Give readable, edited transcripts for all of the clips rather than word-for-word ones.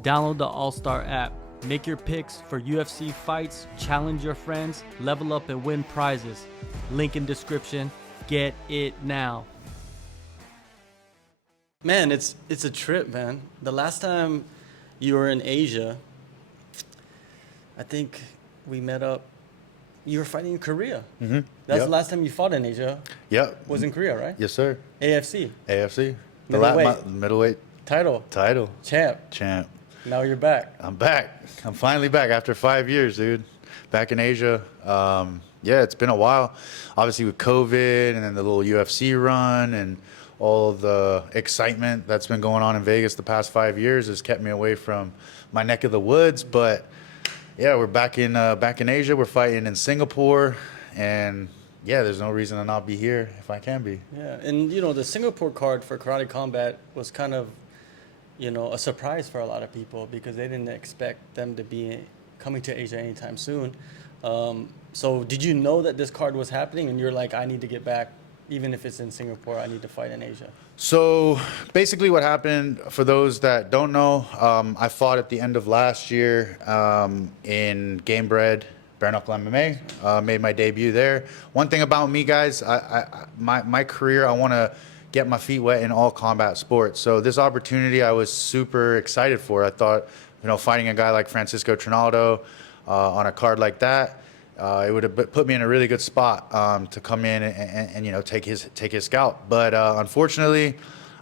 Download the AllStar app. Make your picks for UFC fights, challenge your friends, level up and win prizes. Link in description. Get it now. Man, it's a trip, man. The last time you were in Asia, I think we met up. You were fighting in Korea. Mm-hmm. That's the last time you fought in Asia. Yep. Was in Korea, right? Yes, sir. AFC. AFC. Middleweight. Middleweight Title. Champ. Now you're back. I'm back. I'm finally back after 5 years, dude. Back in Asia. Yeah, it's been a while. Obviously with COVID and then the little UFC run and all the excitement that's been going on in Vegas the past 5 years has kept me away from my neck of the woods. But yeah, we're back in Asia. We're fighting in Singapore, and yeah, there's no reason to not be here if I can be. Yeah, and the Singapore card for Karate Combat was kind of, a surprise for a lot of people because they didn't expect them to be coming to Asia anytime soon. So did you know that this card was happening and you're like, I need to get back, even if it's in Singapore, I need to fight in Asia? So basically what happened, for those that don't know, I fought at the end of last year in Game Bred, bare knuckle MMA, made my debut there. One thing about me, guys, my career, I want to get my feet wet in all combat sports. So this opportunity I was super excited for. I thought, fighting a guy like Francisco Trinaldo on a card like that, it would have put me in a really good spot to come in and take his scalp. But unfortunately,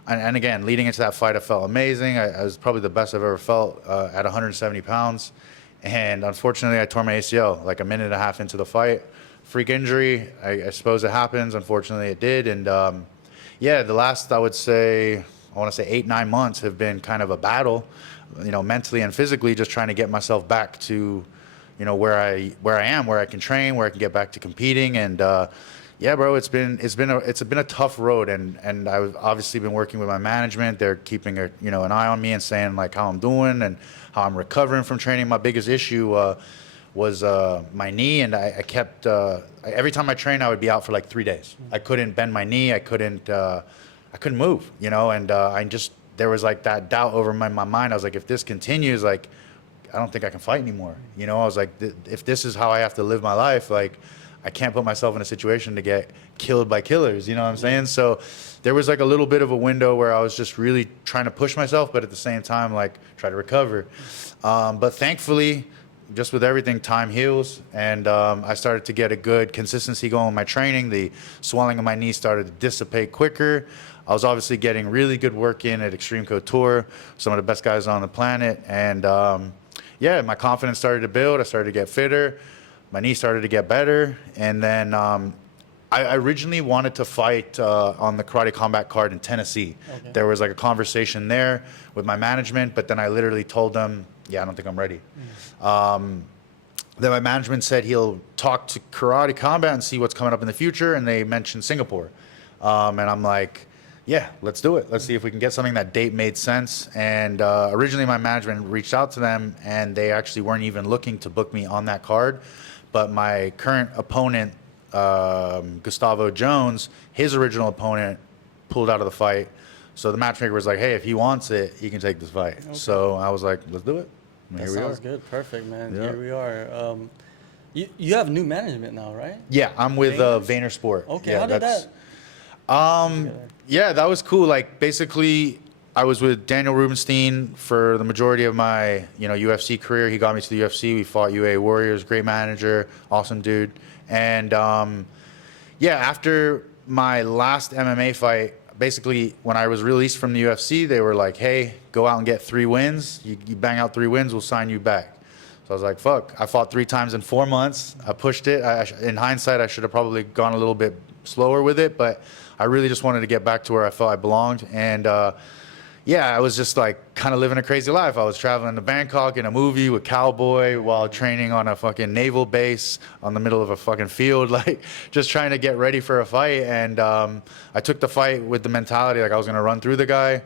and again, leading into that fight, I felt amazing. I was probably the best I've ever felt at 170 pounds. And unfortunately, I tore my ACL like a minute and a half into the fight. Freak injury, I suppose it happens. Unfortunately, it did. And yeah, the last, I want to say 8-9 months have been kind of a battle, mentally and physically, just trying to get myself back to where I am, where I can train, where I can get back to competing. And yeah, bro, it's been a tough road. And I've obviously been working with my management. They're keeping an eye on me and saying like how I'm doing and how I'm recovering from training. My biggest issue was my knee, and I kept every time I trained, I would be out for like 3 days. I couldn't bend my knee. I couldn't move. And there was like that doubt over my mind. I was like, if this continues, like, I don't think I can fight anymore. I was like, if this is how I have to live my life, like, I can't put myself in a situation to get killed by killers. You know what I'm saying? So there was like a little bit of a window where I was just really trying to push myself, but at the same time, like, try to recover. But thankfully, just with everything, time heals, and I started to get a good consistency going with my training. The swelling of my knee started to dissipate quicker. I was obviously getting really good work in at Extreme Couture, some of the best guys on the planet, and yeah, my confidence started to build. I started to get fitter. My knee started to get better, and then I originally wanted to fight on the Karate Combat card in Tennessee. Okay. There was like a conversation there with my management, but then I literally told them, yeah, I don't think I'm ready. Then my management said he'll talk to Karate Combat and see what's coming up in the future, and they mentioned Singapore. And I'm like, yeah, let's do it. Let's see if we can get something. That date made sense. And originally my management reached out to them, and they actually weren't even looking to book me on that card. But my current opponent, Gustavo Jones, his original opponent pulled out of the fight. So the matchmaker was like, hey, if he wants it, he can take this fight. Okay. So I was like, let's do it. And that sounds good. Perfect, man. Yeah. Here we are. You have new management now, right? Yeah, I'm with Vayner Sports. Okay, yeah, how did that? Yeah, that was cool. Like, basically, I was with Daniel Rubenstein for the majority of my, UFC career. He got me to the UFC. We fought UA Warriors. Great manager, awesome dude. And yeah, after my last MMA fight, basically, when I was released from the UFC, they were like, hey, go out and get 3 wins. You bang out 3 wins, we'll sign you back. So I was like, fuck. I fought 3 times in 4 months. I pushed it. In hindsight, I should have probably gone a little bit slower with it, but I really just wanted to get back to where I felt I belonged. And yeah, I was just like kind of living a crazy life. I was traveling to Bangkok in a movie with Cowboy while training on a fucking naval base on the middle of a fucking field, like just trying to get ready for a fight. And I took the fight with the mentality like I was going to run through the guy.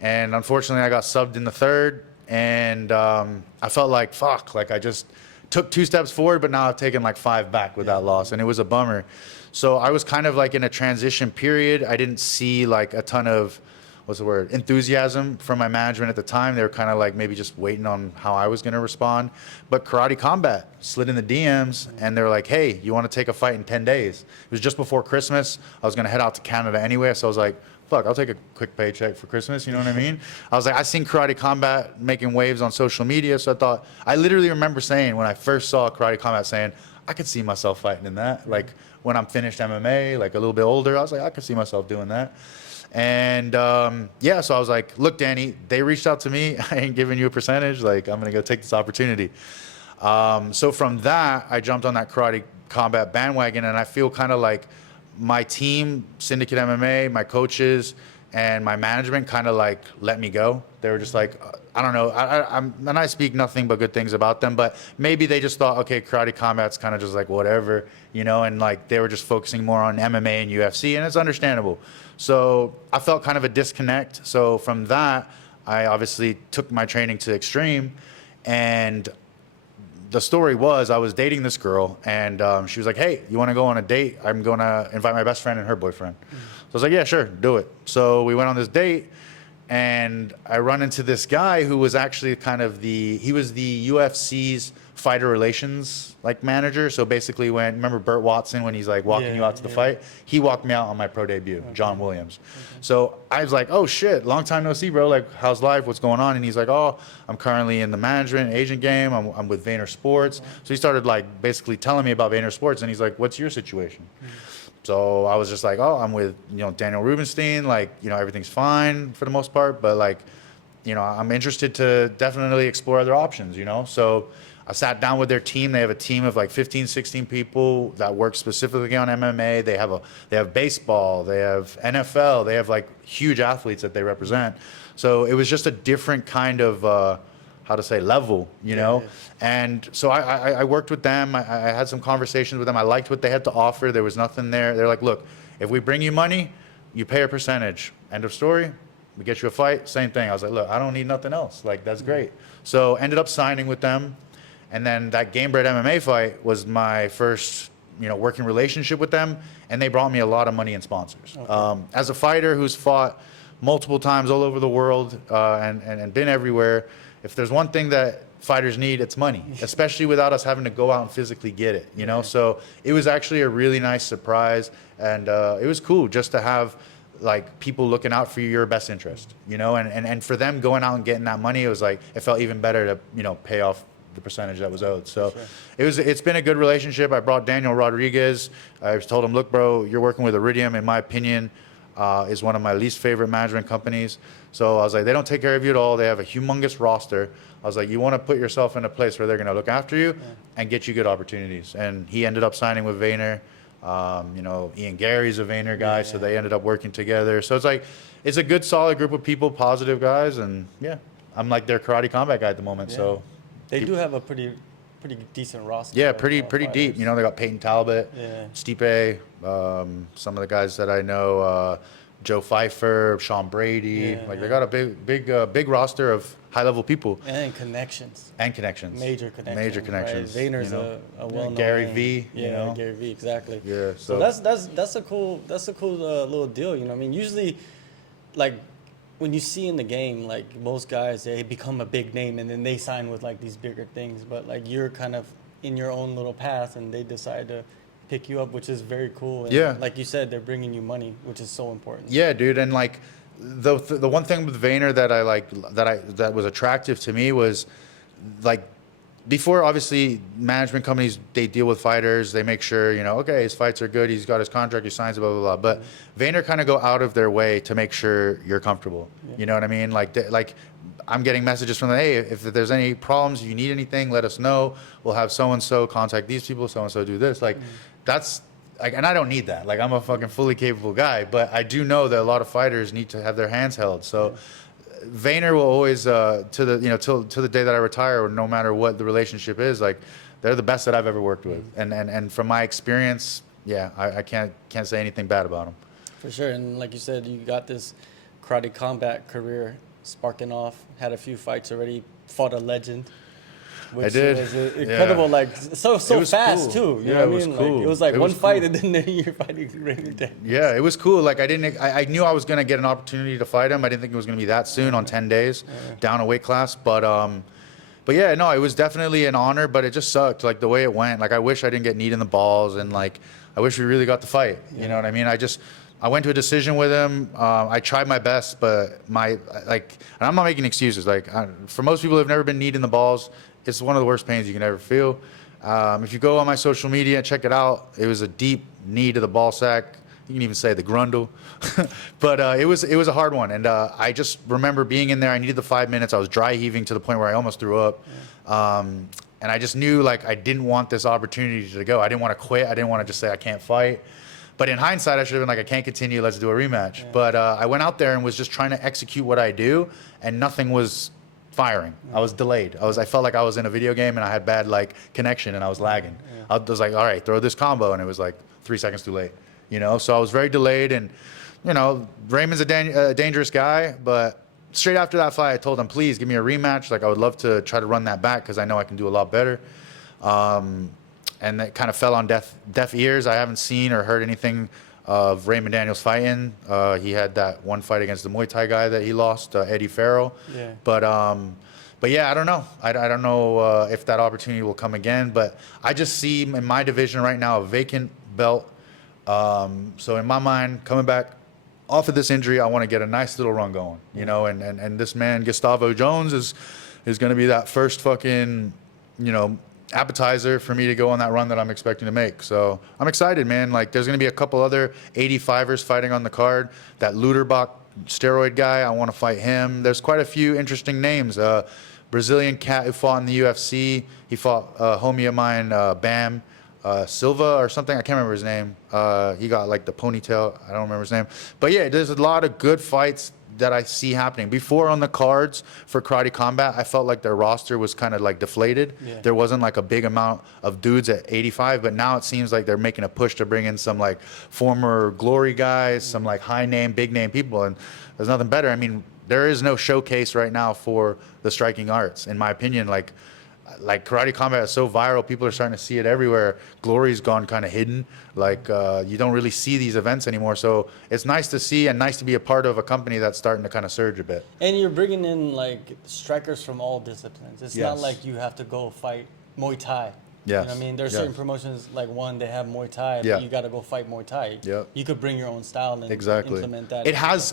And unfortunately, I got subbed in the third. And I felt like, fuck, like I just took 2 steps forward, but now I've taken like 5 back with that loss. And it was a bummer. So I was kind of like in a transition period. I didn't see like a ton of what's the word, enthusiasm from my management at the time. They were kind of like maybe just waiting on how I was going to respond. But Karate Combat slid in the DMs, and they were like, hey, you want to take a fight in 10 days? It was just before Christmas. I was going to head out to Canada anyway, so I was like, fuck, I'll take a quick paycheck for Christmas, you know what I mean? I was like, I seen Karate Combat making waves on social media, so I thought, I literally remember saying when I first saw Karate Combat saying, I could see myself fighting in that. Like when I'm finished MMA, like a little bit older, I was like, I could see myself doing that. And yeah, so I was like, look, Danny, they reached out to me. I ain't giving you a percentage. Like, I'm going to go take this opportunity. So from that, I jumped on that Karate Combat bandwagon, and I feel kind of like my team, Syndicate MMA, my coaches, and my management kind of like let me go. They were just like, I don't know, and I speak nothing but good things about them, but maybe they just thought, okay, Karate Combat's kind of just like whatever, you know, and like they were just focusing more on MMA and UFC, and it's understandable. So I felt kind of a disconnect. So from that, I obviously took my training to extreme, and the story was I was dating this girl, and she was like, hey, you want to go on a date? I'm going to invite my best friend and her boyfriend. So I was like, yeah, sure, do it. So we went on this date, and I run into this guy who was actually he was the UFC's fighter relations like manager. So basically remember Burt Watson when he's like walking you out to the fight? He walked me out on my pro debut, John Williams. So I was like, oh shit, long time no see, bro. Like, how's life? What's going on? And he's like, oh, I'm currently in the management agent game. I'm with Vayner Sports. So he started like basically telling me about Vayner Sports, and he's like, what's your situation? So I was just like, oh, I'm with, Daniel Rubenstein. Like, everything's fine for the most part, but like, I'm interested to definitely explore other options, So I sat down with their team. They have a team of like 15, 16 people that work specifically on MMA. They have baseball, they have NFL, they have like huge athletes that they represent. So it was just a different kind of, level, know? And so I worked with them. I had some conversations with them. I liked what they had to offer. There was nothing there. They're like, look, if we bring you money, you pay a percentage. End of story. We get you a fight, same thing. I was like, look, I don't need nothing else. Like, that's great. So ended up signing with them. And then that Gamebred MMA fight was my first, working relationship with them. And they brought me a lot of money and sponsors. Okay. As a fighter who's fought multiple times all over the world and been everywhere, if there's one thing that fighters need, it's money, especially without us having to go out and physically get it, So it was actually a really nice surprise. And it was cool just to have like people looking out for your best interest, and for them going out and getting that money, it felt even better to, pay off the percentage that was owed. So it's been a good relationship. I brought Daniel Rodriguez. I told him, look, bro, you're working with Iridium, in my opinion, is one of my least favorite management companies. So I was like, they don't take care of you at all. They have a humongous roster. I was like, you want to put yourself in a place where they're going to look after you and get you good opportunities. And he ended up signing with Vayner. Ian Gary's a Vayner guy, so they ended up working together. So it's like, it's a good, solid group of people, positive guys. And I'm like their Karate Combat guy at the moment. So they do have a pretty decent roster. Yeah, pretty deep. They got Peyton Talbot, Stipe, some of the guys that I know, Joe Pfeiffer, Sean Brady. They got a big roster of high-level people. And connections. Major connections. Right? Vayner's a well-known Gary name. V. Gary V. Exactly. Yeah. So that's a cool little deal. I mean, usually, like, when you see in the game, like most guys, they become a big name and then they sign with like these bigger things. But like you're kind of in your own little path, and they decide to pick you up, which is very cool. And like you said, they're bringing you money, which is so important. Yeah, dude. And like the one thing with Vayner that was attractive to me was like, before, obviously, management companies, they deal with fighters. They make sure, okay, his fights are good. He's got his contract. He signs it, blah, blah, blah. But Vayner kind of go out of their way to make sure you're comfortable. Yeah. You know what I mean? Like I'm getting messages from them, hey, if there's any problems, you need anything, let us know. We'll have so-and-so contact these people, so-and-so do this. Like, that's, like, and I don't need that. Like, I'm a fucking fully capable guy. But I do know that a lot of fighters need to have their hands held. So Vayner will always, till the day that I retire, or no matter what the relationship is, like, they're the best that I've ever worked with. And from my experience, I can't say anything bad about them. For sure. And like you said, you got this Karate Combat career sparking off, had a few fights already, fought a legend. Which I did. was incredible, like so was fast cool. too. You Yeah, know what it I was mean? cool. Like, it was like It one was fight, cool. and then you're fighting Raymond Daniels. Yeah, it was cool. Like I knew I was gonna get an opportunity to fight him. I didn't think it was gonna be that soon on 10 days, down a weight class. But yeah, no, it was definitely an honor. But it just sucked, like the way it went. Like I wish I didn't get kneed in the balls, and like I wish we really got to fight. You know what I mean? I went to a decision with him. I tried my best, but and I'm not making excuses. Like for most people who've never been kneed in the balls, it's one of the worst pains you can ever feel. If you go on my social media and check it out, it was a deep knee to the ball sack. You can even say the grundle, but it was a hard one. And I just remember being in there. I needed the 5 minutes. I was dry heaving to the point where I almost threw up. And I just knew like I didn't want this opportunity to go. I didn't want to quit. I didn't want to just say I can't fight. But in hindsight, I should have been like, I can't continue. Let's do a rematch. Yeah. But I went out there and was just trying to execute what I do, and nothing was firing. I was delayed. I felt like I was in a video game and I had bad like connection and I was lagging. I was like, all right, throw this combo, and it was like 3 seconds too late. You know, so I was very delayed, and you know, Raymond's a dangerous guy, but straight after that fight, I told him, please give me a rematch. Like I would love to try to run that back because I know I can do a lot better. And that kind of fell on deaf ears. I haven't seen or heard anything of Raymond Daniels fighting. He had that one fight against the Muay Thai guy that he lost, Eddie Farrell. Yeah. But yeah, I don't know. I don't know if that opportunity will come again. But I just see in my division right now a vacant belt. So in my mind, coming back off of this injury, I want to get a nice little run going. You know, and this man Gustavo Jones is going to be that first fucking, you know, appetizer for me to go on that run that I'm expecting to make. So I'm excited, man. Like there's going to be a couple other 85ers fighting on the card. That Luderbach steroid guy, I want to fight him. There's quite a few interesting names. Brazilian cat who fought in the UFC. He fought homie of mine, Bam Silva or something. I can't remember his name. He got like the ponytail. I don't remember his name. But yeah, there's a lot of good fights that I see happening. Before on the cards for Karate Combat, I felt like their roster was kind of like deflated. Yeah. There wasn't like a big amount of dudes at 85, but now it seems like they're making a push to bring in some like former Glory guys, some like high name, big name people, and there's nothing better. I mean, there is no showcase right now for the striking arts, in my opinion. Like Karate Combat is so viral, people are starting to see it everywhere. Glory's gone kind of hidden. Like you don't really see these events anymore. So it's nice to see and nice to be a part of a company that's starting to kind of surge a bit. And you're bringing in like strikers from all disciplines. It's not like you have to go fight Muay Thai. Yes. You know what I mean? There's certain promotions, like one, they have Muay Thai, but you got to go fight Muay Thai. Yep. You could bring your own style and implement that. It has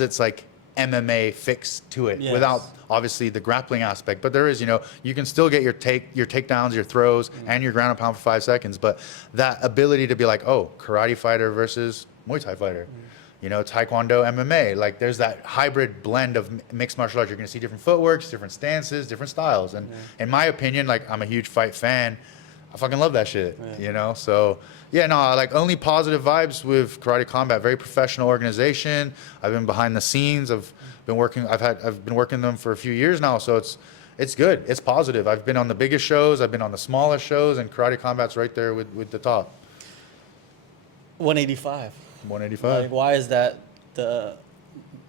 its like MMA fix to it without obviously the grappling aspect, but there is, you know, you can still get your takedowns, your throws, and your ground and pound for 5 seconds, but that ability to be like, oh, karate fighter versus Muay Thai fighter, you know, Taekwondo, MMA, like there's that hybrid blend of mixed martial arts. You're going to see different footworks, different stances, different styles, and in my opinion, like I'm a huge fight fan. I fucking love that shit, you know? So, yeah, no, like only positive vibes with Karate Combat. Very professional organization. I've been behind the scenes. I've been working them for a few years now, so it's good. It's positive. I've been on the biggest shows. I've been on the smallest shows, and Karate Combat's right there with the top. 185. 185. Like, why is that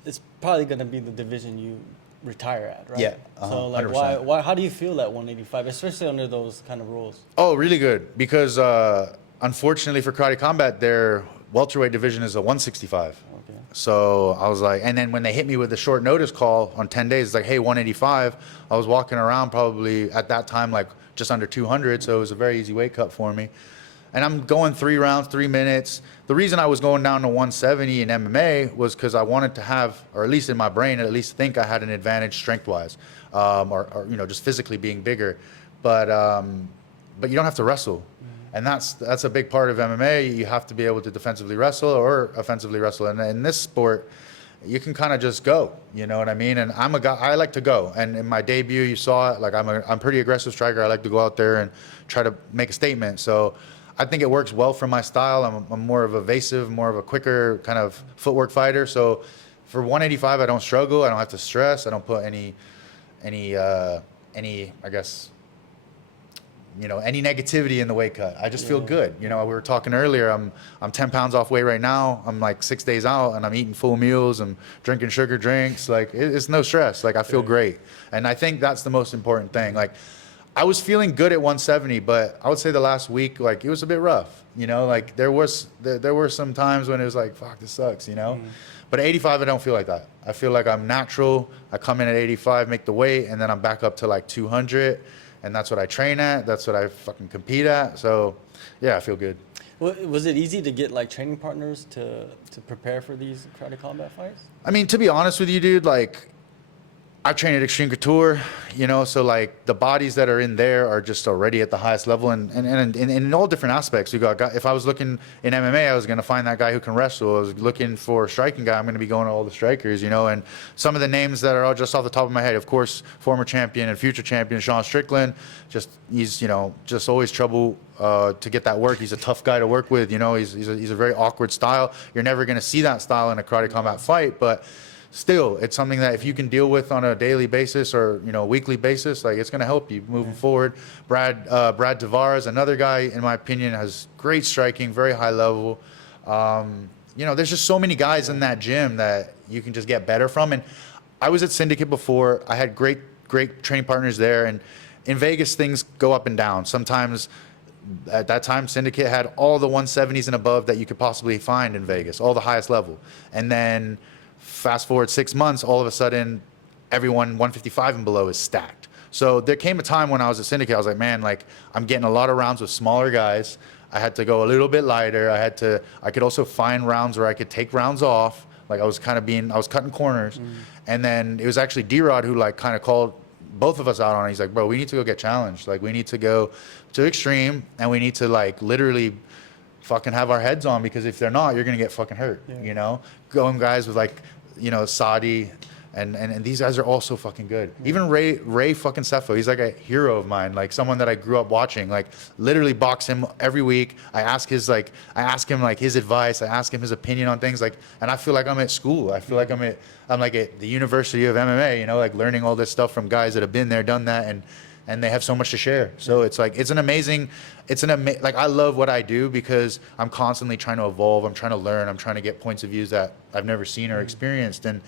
it's probably going to be the division you retire at, right? Yeah. So like 100%. Why how do you feel at 185, especially under those kind of rules? Oh, really good, because unfortunately for Karate Combat, their welterweight division is a 165. Okay. So I was like, and then when they hit me with the short notice call on 10 days, it's like, hey, 185. I was walking around probably at that time like just under 200, so it was a very easy weight cut for me. And I'm going 3 rounds, 3 minutes. The reason I was going down to 170 in MMA was because I wanted to have, or at least in my brain, at least think I had an advantage strength-wise, or you know, just physically being bigger. But you don't have to wrestle, and that's a big part of MMA. You have to be able to defensively wrestle or offensively wrestle. And in this sport, you can kind of just go. You know what I mean? And I'm a guy. I like to go. And in my debut, you saw it. Like I'm pretty aggressive striker. I like to go out there and try to make a statement. So I think it works well for my style. I'm more of evasive, more of a quicker kind of footwork fighter. So for 185, I don't struggle. I don't have to stress. I don't put any I guess, you know, any negativity in the weight cut. I just feel good. You know, we were talking earlier. I'm 10 pounds off weight right now. I'm like 6 days out, and I'm eating full meals. I'm drinking sugar drinks. Like it's no stress. Like I feel great, and I think that's the most important thing. Like I was feeling good at 170, but I would say the last week, like, it was a bit rough. You know, like there were some times when it was like, fuck, this sucks. You know, but at 85, I don't feel like that. I feel like I'm natural. I come in at 85, make the weight, and then I'm back up to like 200, and that's what I train at. That's what I fucking compete at. So, yeah, I feel good. Was it easy to get like training partners to prepare for these karate combat fights? I mean, to be honest with you, dude, like, I train at Extreme Couture, you know, so like the bodies that are in there are just already at the highest level, and in all different aspects. You got, if I was looking in MMA, I was going to find that guy who can wrestle. I was looking for a striking guy, I'm going to be going to all the strikers, you know, and some of the names that are all just off the top of my head, of course, former champion and future champion Sean Strickland, he's, you know, just always trouble to get that work. He's a tough guy to work with, you know, he's a very awkward style. You're never going to see that style in a karate combat fight, but still, it's something that if you can deal with on a daily basis or, you know, weekly basis, like, it's going to help you moving forward. Brad Tavares, another guy, in my opinion, has great striking, very high level. You know, there's just so many guys in that gym that you can just get better from. And I was at Syndicate before. I had great training partners there. And in Vegas, things go up and down. Sometimes at that time, Syndicate had all the 170s and above that you could possibly find in Vegas, all the highest level. And then fast forward 6 months, all of a sudden, everyone 155 and below is stacked. So there came a time when I was at Syndicate, I was like, man, like, I'm getting a lot of rounds with smaller guys. I had to go a little bit lighter. I could also find rounds where I could take rounds off. Like, I was cutting corners. And then it was actually D-Rod who, like, kind of called both of us out on it. He's like, bro, we need to go get challenged. Like, we need to go to Extreme, and we need to, like, literally fucking have our heads on, because if they're not, you're gonna get fucking hurt. You know, going guys with, like, you know, Sadi and these guys are all so fucking good. Even Ray fucking Cepho, he's like a hero of mine, like someone that I grew up watching. Like, literally box him every week. I ask him like his advice. I ask him his opinion on things, like, and I feel like I'm at school. I feel like I'm like at the University of MMA, you know, like learning all this stuff from guys that have been there, done that, and they have so much to share. So it's like, like, I love what I do because I'm constantly trying to evolve. I'm trying to learn. I'm trying to get points of views that I've never seen or experienced. And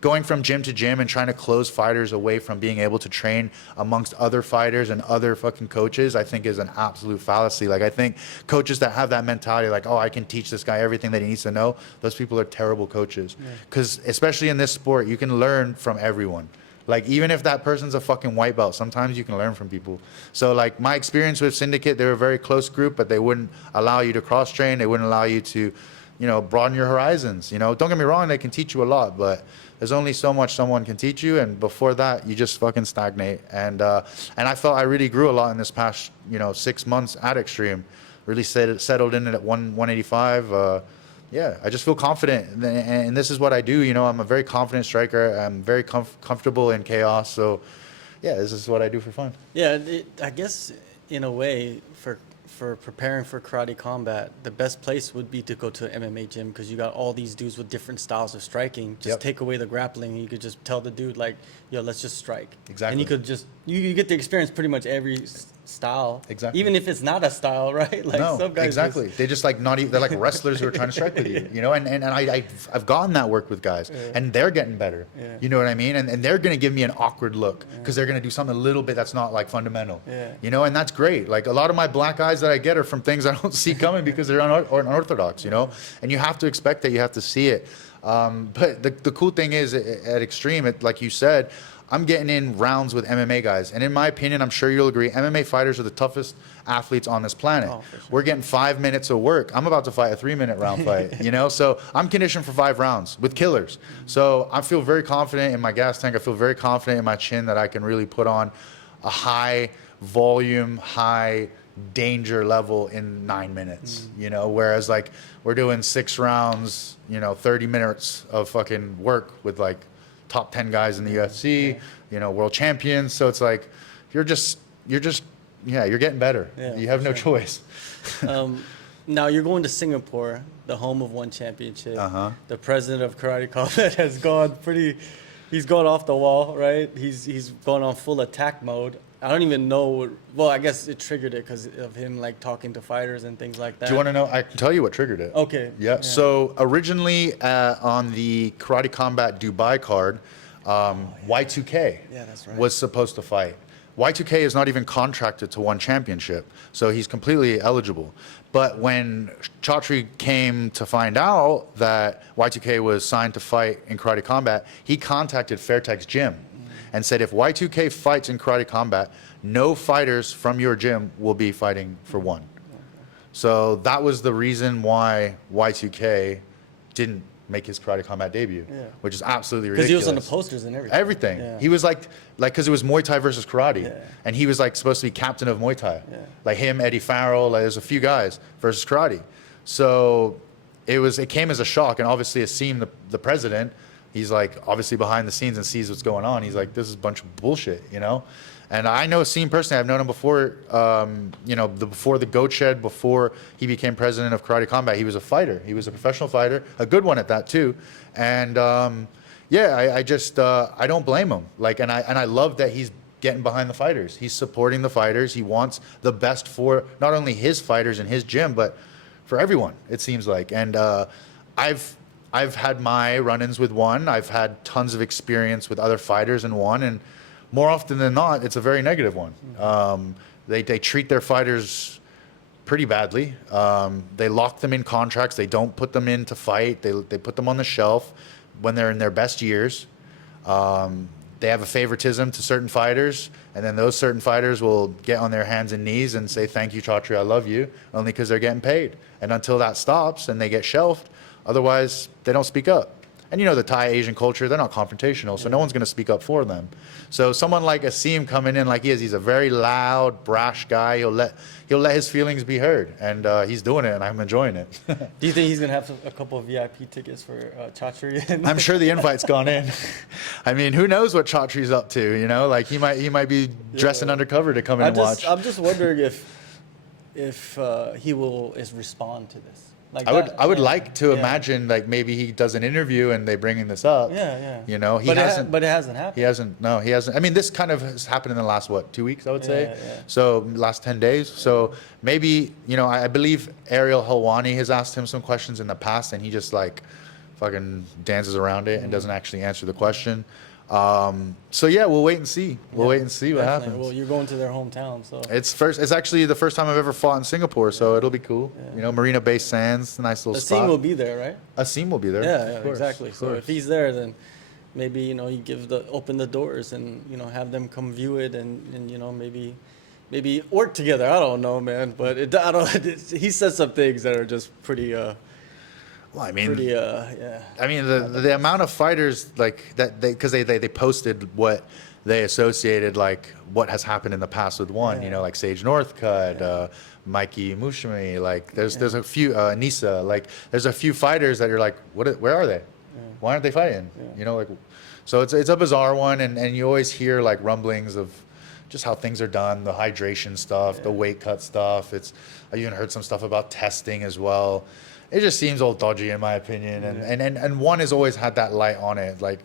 going from gym to gym and trying to close fighters away from being able to train amongst other fighters and other fucking coaches, I think is an absolute fallacy. Like, I think coaches that have that mentality, like, oh, I can teach this guy everything that he needs to know, those people are terrible coaches. Because especially in this sport, you can learn from everyone. Like, even if that person's a fucking white belt, sometimes you can learn from people. So, like, my experience with Syndicate, they were a very close group, but they wouldn't allow you to cross-train. They wouldn't allow you to, you know, broaden your horizons. You know, don't get me wrong, they can teach you a lot, but there's only so much someone can teach you, and before that, you just fucking stagnate. And I felt I really grew a lot in this past, you know, 6 months at Extreme. Really settled in at 185. Yeah, I just feel confident, and this is what I do. You know, I'm a very confident striker. I'm very comfortable in chaos. So, yeah, this is what I do for fun. Yeah, I guess in a way, for preparing for karate combat, the best place would be to go to an MMA gym, because you got all these dudes with different styles of striking. Just take away the grappling, and you could just tell the dude, like, yo, let's just strike. Exactly. And you could just you get to experience pretty much every style. Exactly. Even if it's not a style, right? Like, no, some guys exactly. They just like not even. They're like wrestlers who are trying to strike with you, you know. And I've gotten that work with guys, and they're getting better. You know what I mean? And they're gonna give me an awkward look because they're gonna do something a little bit that's not like fundamental. You know, and that's great. Like, a lot of my black eyes that I get are from things I don't see coming because they're unorthodox. You know, and you have to expect that. You have to see it. But the cool thing is, at Extreme, like you said, I'm getting in rounds with MMA guys. And in my opinion, I'm sure you'll agree, MMA fighters are the toughest athletes on this planet. Oh, for sure. We're getting 5 minutes of work. I'm about to fight a 3-minute round fight, you know? So I'm conditioned for 5 rounds with killers. So I feel very confident in my gas tank. I feel very confident in my chin that I can really put on a high volume, high danger level in 9 minutes, you know? Whereas, like, we're doing 6 rounds, you know, 30 minutes of fucking work with, like, top 10 guys in the UFC, you know, world champions. So it's like, you're getting better. You have no choice. Now you're going to Singapore, the home of one championship. The president of Karate Combat has gone he's gone off the wall, right? He's gone on full attack mode. I don't even know. Well, I guess it triggered it because of him, like, talking to fighters and things like that. Do you want to know? I can tell you what triggered it. Okay. Yeah. So originally on the Karate Combat Dubai card, Y2K that's right. was supposed to fight. Y2K is not even contracted to one championship, so he's completely eligible. But when Chatri came to find out that Y2K was signed to fight in Karate Combat, he contacted Fairtex Gym and said, if Y2K fights in Karate Combat, no fighters from your gym will be fighting for one. So that was the reason why Y2K didn't make his Karate Combat debut, which is absolutely ridiculous. Because he was on the posters and everything. Everything. Yeah. He was like, because it was Muay Thai versus karate, Yeah. and he was like supposed to be captain of Muay Thai. Yeah. Like him, Eddie Farrell, like there's a few guys versus karate. So it came as a shock, and obviously Asim, the president, he's like obviously behind the scenes and sees what's going on. He's like, this is a bunch of bullshit, you know? And I know Asim personally. I've known him before, you know, before the Goat Shed, before he became president of Karate Combat. He was a fighter. He was a professional fighter, a good one at that too. And yeah, I just I don't blame him. Like, and I love that he's getting behind the fighters. He's supporting the fighters. He wants the best for not only his fighters in his gym, but for everyone. It seems like. And I've had my run-ins with one. I've had tons of experience with other fighters in one, and more often than not, it's a very negative one. They treat their fighters pretty badly. They lock them in contracts. They don't put them in to fight. They put them on the shelf when they're in their best years. They have a favoritism to certain fighters, and then those certain fighters will get on their hands and knees and say, thank you, Chatri, I love you, only because they're getting paid. And until that stops and they get shelved, otherwise they don't speak up. And you know the Thai Asian culture, they're not confrontational, so no one's going to speak up for them. So someone like Asim coming in like he is, he's a very loud, brash guy. He'll let his feelings be heard, and he's doing it, and I'm enjoying it. Do you think he's going to have a couple of VIP tickets for Chatri? I'm sure the invite's gone in. I mean, who knows what Chatri's up to, you know? Like he might be dressing undercover to come in and watch. I'm just wondering if he will respond to this. Like I would like to imagine like maybe he does an interview and they bringing this up. Yeah. You know, But it hasn't happened. He hasn't. No, he hasn't. I mean, this kind of has happened in the last 2 weeks, I would say. Yeah. So last 10 days. So maybe, you know, I believe Ariel Helwani has asked him some questions in the past, and he just like fucking dances around it and doesn't actually answer the question. So yeah, we'll wait and see. We'll wait and see what happens. Well, you're going to their hometown, so It's actually the first time I've ever fought in Singapore, so it'll be cool. Yeah. You know, Marina Bay Sands, nice little spot. Asim will be there, right? Asim will be there. Yeah, of course, exactly. of So course. if he's there, then maybe you open the doors and have them come view it, and maybe work together. I don't know, man, but he said some things that are just pretty. Well, I mean, yeah. I mean the amount of fighters like that because they posted what they associated like what has happened in the past with one. Yeah. You know, like Sage Northcutt, Mikey Mushimi. Like there's a few Nisa. Like there's a few fighters that you're like, where are they? Yeah. Why aren't they fighting? Yeah. You know, like so it's a bizarre one, and you always hear like rumblings of just how things are done, the hydration stuff, the weight cut stuff. I even heard some stuff about testing as well. It just seems all dodgy in my opinion, and one has always had that light on it, like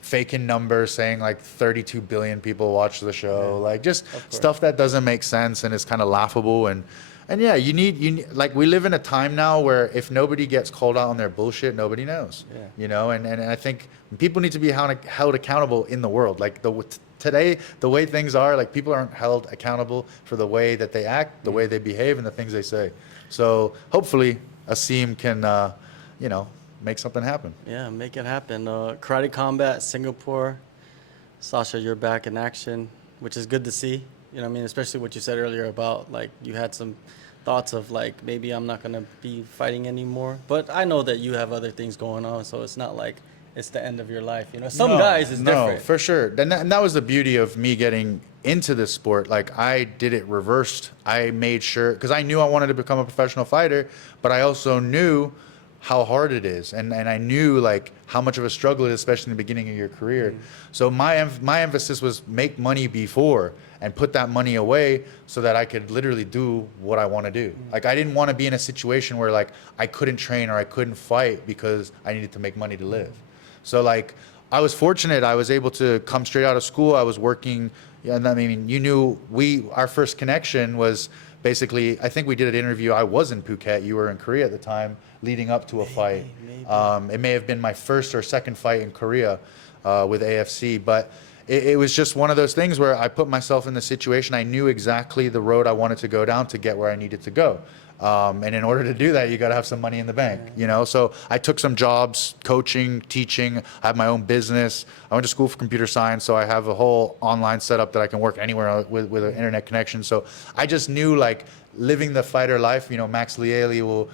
faking numbers saying like 32 billion people watch the show, like just stuff that doesn't make sense and is kind of laughable. And yeah, you need like we live in a time now where if nobody gets called out on their bullshit, nobody knows. Yeah. You know, and I think people need to be held accountable in the world. Like today, the way things are, like people aren't held accountable for the way that they act, the way they behave, and the things they say. So hopefully Asim can, make something happen. Yeah, make it happen. Karate Combat, Singapore. Sasha, you're back in action, which is good to see. You know what I mean? Especially what you said earlier about, like, you had some thoughts of, like, maybe I'm not going to be fighting anymore. But I know that you have other things going on, so it's not like it's the end of your life. You know, some guys is different. No, for sure. And that was the beauty of me getting into this sport. Like I did it reversed. I made sure, because I knew I wanted to become a professional fighter, but I also knew how hard it is, and I knew like how much of a struggle it is, especially in the beginning of your career. So my emphasis was make money before and put that money away so that I could literally do what I want to do. Like I didn't want to be in a situation where like I couldn't train or I couldn't fight because I needed to make money to live. So like I was fortunate. I was able to come straight out of school. I was working. And I mean, our first connection was basically, I think we did an interview. I was in Phuket. You were in Korea at the time, leading up to a fight. Maybe. It may have been my first or second fight in Korea with AFC. But it was just one of those things where I put myself in the situation. I knew exactly the road I wanted to go down to get where I needed to go. And in order to do that, you got to have some money in the bank, you know? So I took some jobs, coaching, teaching. I have my own business. I went to school for computer science, so I have a whole online setup that I can work anywhere with an internet connection. So I just knew, like, living the fighter life, you know, Max Lieli will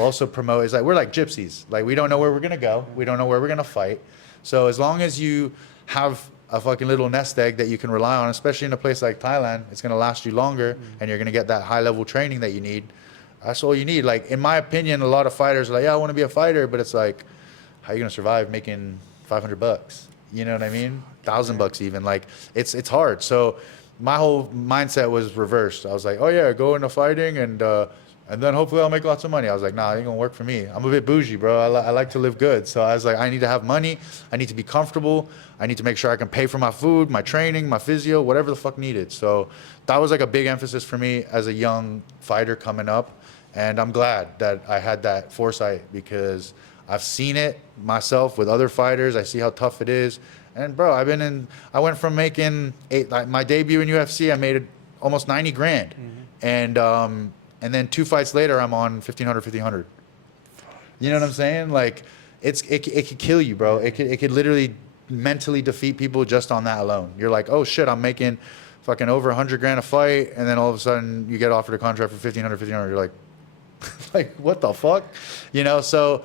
also promote, is like, we're like gypsies. Like, we don't know where we're going to go. We don't know where we're going to fight. So as long as you have a fucking little nest egg that you can rely on, especially in a place like Thailand, it's going to last you longer, and you're going to get that high level training that you need. That's all you need. Like, in my opinion, a lot of fighters are like, yeah, I want to be a fighter, but it's like, how are you going to survive making $500? You know what I mean? $1,000 even. Like, it's hard. So my whole mindset was reversed. I was like, oh yeah, go into fighting and then hopefully I'll make lots of money. I was like, nah, it ain't gonna work for me. I'm a bit bougie, bro. I like to live good. So I was like, I need to have money. I need to be comfortable. I need to make sure I can pay for my food, my training, my physio, whatever the fuck needed. So that was like a big emphasis for me as a young fighter coming up. And I'm glad that I had that foresight, because I've seen it myself with other fighters. I see how tough it is. And bro, I went from making my debut in UFC, I made almost 90 grand. And then 2 fights later, I'm on 1,500. You know what I'm saying? Like, it could kill you, bro. It could literally mentally defeat people just on that alone. You're like, oh shit, I'm making fucking over 100 grand a fight, and then all of a sudden you get offered a contract for 1,500. You're like, like, what the fuck? You know, so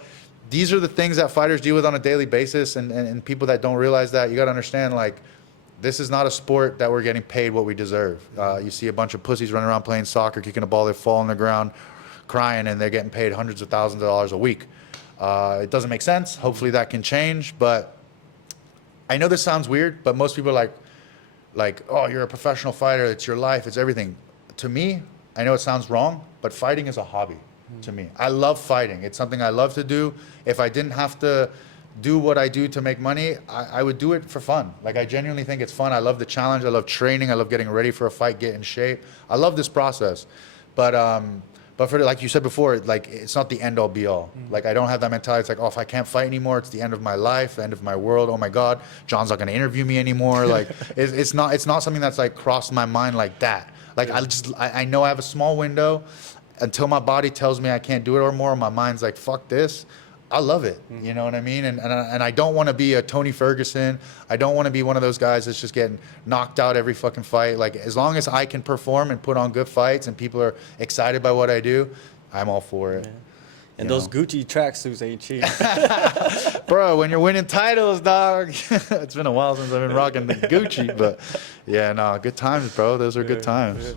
these are the things that fighters deal with on a daily basis, and people that don't realize that, you got to understand, like, this is not a sport that we're getting paid what we deserve. You see a bunch of pussies running around playing soccer, kicking a ball, they fall on the ground crying, and they're getting paid hundreds of thousands of dollars a week. It doesn't make sense. Hopefully that can change, but I know this sounds weird, but most people are like, oh, you're a professional fighter, it's your life, it's everything. To me, I know it sounds wrong, but fighting is a hobby to me. I love fighting. It's something I love to do. If I didn't have to do what I do to make money, I would do it for fun. Like, I genuinely think it's fun. I love the challenge. I love training. I love getting ready for a fight, get in shape. I love this process. But for, like you said before, like, it's not the end all be all. Like, I don't have that mentality. It's like, oh, if I can't fight anymore, it's the end of my life, the end of my world. Oh my God, John's not going to interview me anymore. Like, it's not something that's like crossed my mind like that. Like, I know I have a small window until my body tells me I can't do it or more. My mind's like, fuck this. I love it. You know what I mean? And I don't want to be a Tony Ferguson. I don't want to be one of those guys that's just getting knocked out every fucking fight. Like, as long as I can perform and put on good fights and people are excited by what I do, I'm all for it. Yeah. And those Gucci tracksuits ain't cheap. Bro, when you're winning titles, dog. It's been a while since I've been rocking the Gucci, but yeah, no, good times, bro. Those are good times.